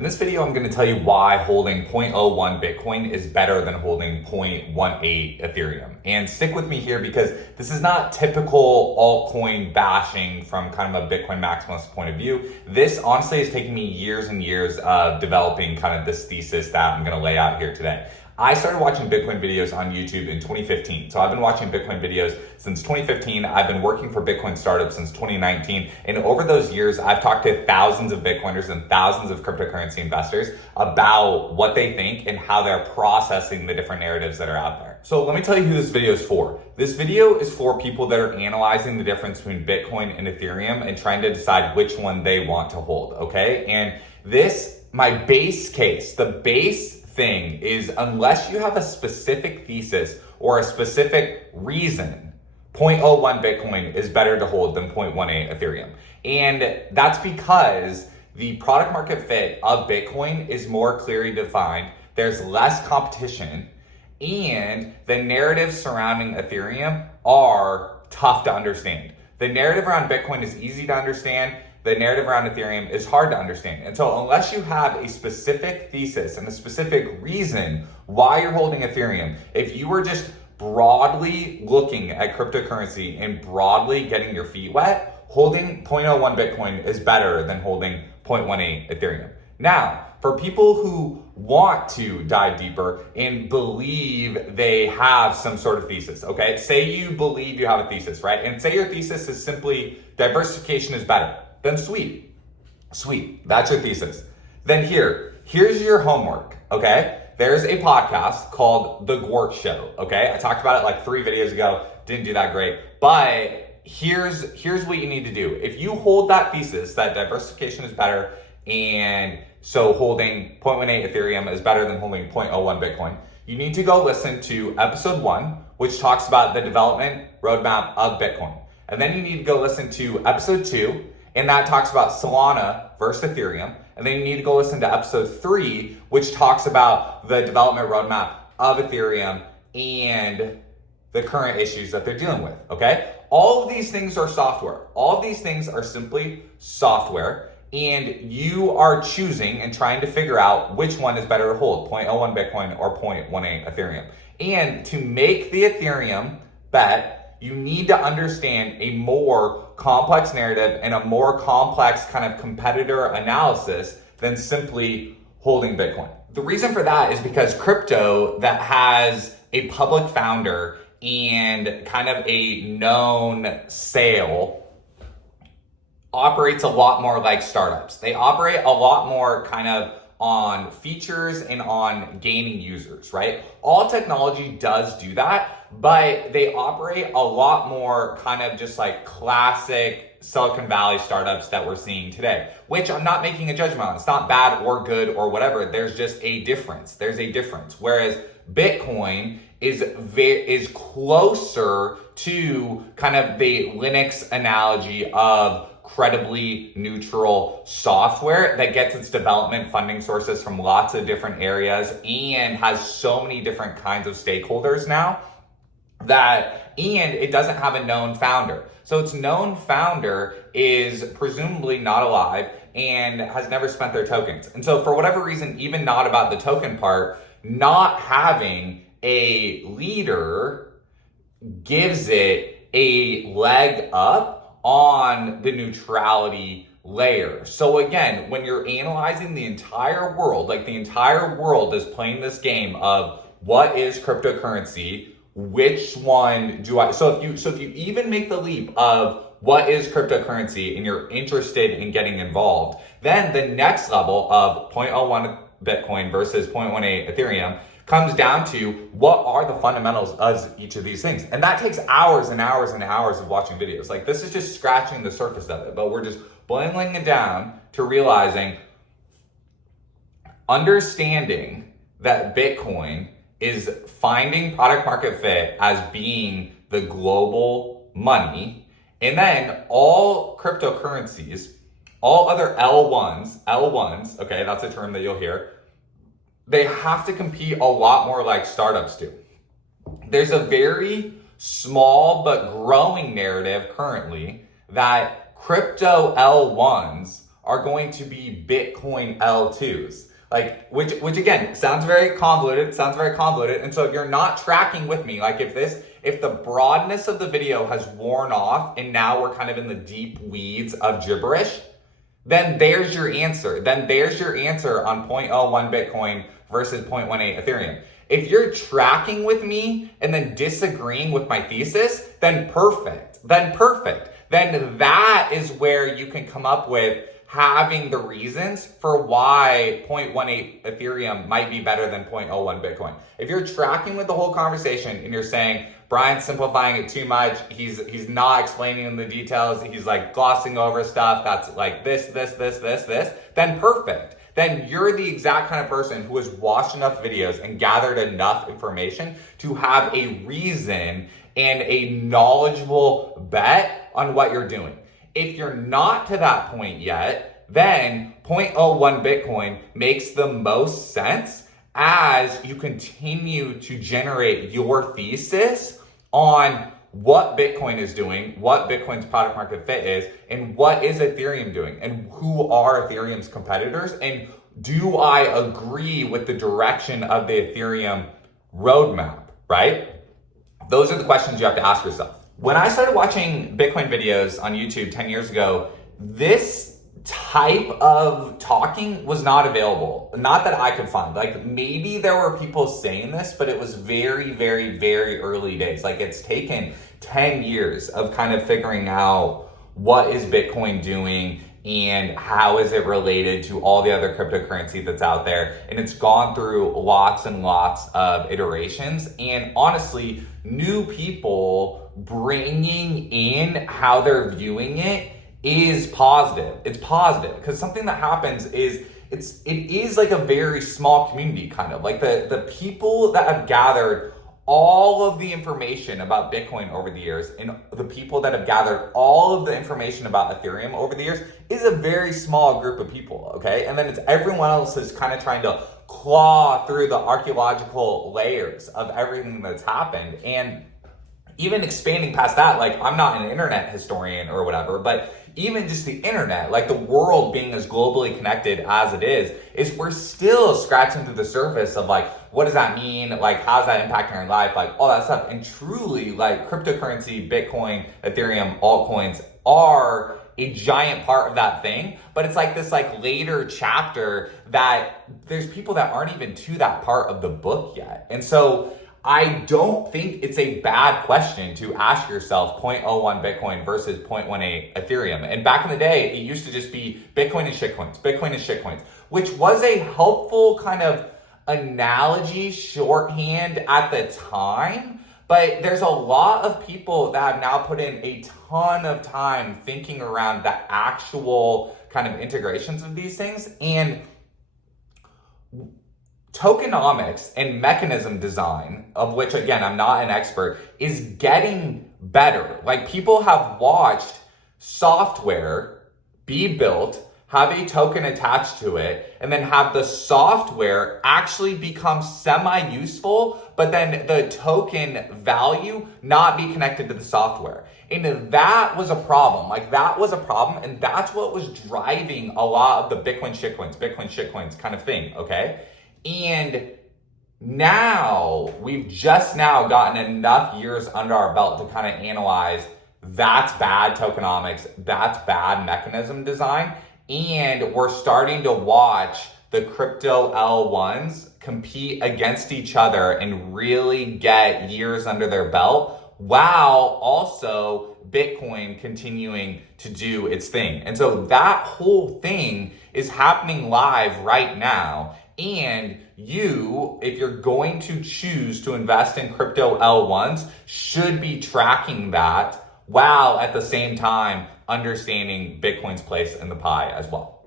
In this video, I'm going to tell you why holding 0.01 Bitcoin is better than holding 0.18 Ethereum. And stick with me here because this is not typical altcoin bashing from kind of a Bitcoin maximalist point of view. This honestly has taken me years and years of developing kind of this thesis that I'm going to lay out here today. I started watching Bitcoin videos on YouTube in 2015. So I've been watching Bitcoin videos since 2015. I've been working for Bitcoin startups since 2019. And over those years, I've talked to thousands of Bitcoiners and thousands of cryptocurrency investors about what they think and how they're processing the different narratives that are out there. So let me tell you who this video is for. This video is for people that are analyzing the difference between Bitcoin and Ethereum and trying to decide which one they want to hold, okay? And this, my base case, the base thing is, unless you have a specific thesis or a specific reason, 0.01 Bitcoin is better to hold than 0.18 Ethereum. And that's because the product market fit of Bitcoin is more clearly defined. There's less competition, and the narratives surrounding Ethereum are tough to understand. The narrative around Bitcoin is easy to understand. The narrative around Ethereum is hard to understand. And so unless you have a specific thesis and a specific reason why you're holding Ethereum, if you were just broadly looking at cryptocurrency and broadly getting your feet wet, holding 0.01 Bitcoin is better than holding 0.18 Ethereum. Now, for people who want to dive deeper and believe they have some sort of thesis, okay? Say you believe you have a thesis, right? And say your thesis is simply diversification is better. Then sweet, that's your thesis. Then here's your homework, okay? There's a podcast called The Gwart Show, okay? I talked about it like 3 videos ago, didn't do that great, but here's what you need to do. If you hold that thesis that diversification is better and so holding 0.18 Ethereum is better than holding 0.01 Bitcoin, you need to go listen to episode 1, which talks about the development roadmap of Bitcoin. And then you need to go listen to episode 2, and that talks about Solana versus Ethereum. And then you need to go listen to episode 3, which talks about the development roadmap of Ethereum and the current issues that they're dealing with, okay? All of these things are software. All of these things are simply software, and you are choosing and trying to figure out which one is better to hold, 0.01 Bitcoin or 0.18 Ethereum. And to make the Ethereum bet, you need to understand a more complex narrative and a more complex kind of competitor analysis than simply holding Bitcoin. The reason for that is because crypto that has a public founder and kind of a known sale operates a lot more like startups. They operate a lot more kind of on features and on gaining users, right? All technology does do that, but they operate a lot more kind of just like classic Silicon Valley startups that we're seeing today, which I'm not making a judgment on. It's not bad or good or whatever. There's just a difference. There's a difference. Whereas Bitcoin is closer to kind of the Linux analogy of credibly neutral software that gets its development funding sources from lots of different areas and has so many different kinds of stakeholders now and it doesn't have a known founder. So its known founder is presumably not alive and has never spent their tokens. And so for whatever reason, even not about the token part, not having a leader gives it a leg up on the neutrality layer. So again, when you're analyzing the entire world, like the entire world is playing this game of what is cryptocurrency, which one do I, so if you even make the leap of what is cryptocurrency and you're interested in getting involved, then the next level of 0.01 Bitcoin versus 0.18 Ethereum comes down to what are the fundamentals of each of these things. And that takes hours and hours and hours of watching videos. Like this is just scratching the surface of it, but we're just boiling it down to realizing, understanding that Bitcoin is finding product market fit as being the global money. And then all cryptocurrencies, all other L1s, okay, that's a term that you'll hear, they have to compete a lot more like startups do. There's a very small but growing narrative currently that crypto L1s are going to be Bitcoin L2s. Like, which again, sounds very convoluted. And so if you're not tracking with me, like if the broadness of the video has worn off and now we're kind of in the deep weeds of gibberish, then there's your answer. There's your answer on 0.01 Bitcoin versus 0.18 Ethereum. If you're tracking with me and then disagreeing with my thesis, then perfect. Then that is where you can come up with having the reasons for why 0.18 Ethereum might be better than 0.01 Bitcoin. If you're tracking with the whole conversation and you're saying, Brian's simplifying it too much, he's not explaining the details, he's like glossing over stuff that's like this, then perfect. Then you're the exact kind of person who has watched enough videos and gathered enough information to have a reason and a knowledgeable bet on what you're doing. If you're not to that point yet, then 0.01 Bitcoin makes the most sense as you continue to generate your thesis on what Bitcoin is doing, what Bitcoin's product market fit is, and what is Ethereum doing, and who are Ethereum's competitors, and do I agree with the direction of the Ethereum roadmap, right? Those are the questions you have to ask yourself. When I started watching Bitcoin videos on YouTube 10 years ago, this type of talking was not available. Not that I could find. Like, maybe there were people saying this, but it was very, very, very early days. Like, it's taken 10 years of kind of figuring out what is Bitcoin doing and how is it related to all the other cryptocurrency that's out there. And it's gone through lots and lots of iterations. And honestly, new people bringing in how they're viewing it is positive. It's positive because something that happens is it is like a very small community, kind of like the people that have gathered all of the information about Bitcoin over the years and the people that have gathered all of the information about Ethereum over the years is a very small group of people, okay? And then it's everyone else is kind of trying to claw through the archaeological layers of everything that's happened. And even expanding past that, like, I'm not an internet historian or whatever, but even just the internet, like the world being as globally connected as it is we're still scratching through the surface of like, what does that mean? Like, how's that impacting our life? Like, all that stuff. And truly, like, cryptocurrency, Bitcoin, Ethereum, altcoins are a giant part of that thing. But it's like this like later chapter that there's people that aren't even to that part of the book yet. And so I don't think it's a bad question to ask yourself 0.01 Bitcoin versus 0.18 Ethereum. And back in the day, it used to just be Bitcoin and shitcoins, which was a helpful kind of analogy shorthand at the time. But there's a lot of people that have now put in a ton of time thinking around the actual kind of integrations of these things. And tokenomics and mechanism design, of which, again, I'm not an expert, is getting better. Like, people have watched software be built, have a token attached to it, and then have the software actually become semi-useful, but then the token value not be connected to the software. And that was a problem. Like, that was a problem, and that's what was driving a lot of the Bitcoin shitcoins kind of thing, okay? And now we've just now gotten enough years under our belt to kind of analyze that's bad tokenomics, that's bad mechanism design, and we're starting to watch the crypto L1s compete against each other and really get years under their belt, while also Bitcoin continuing to do its thing. And so that whole thing is happening live right now. And you, if you're going to choose to invest in crypto L1s, should be tracking that while at the same time understanding Bitcoin's place in the pie as well.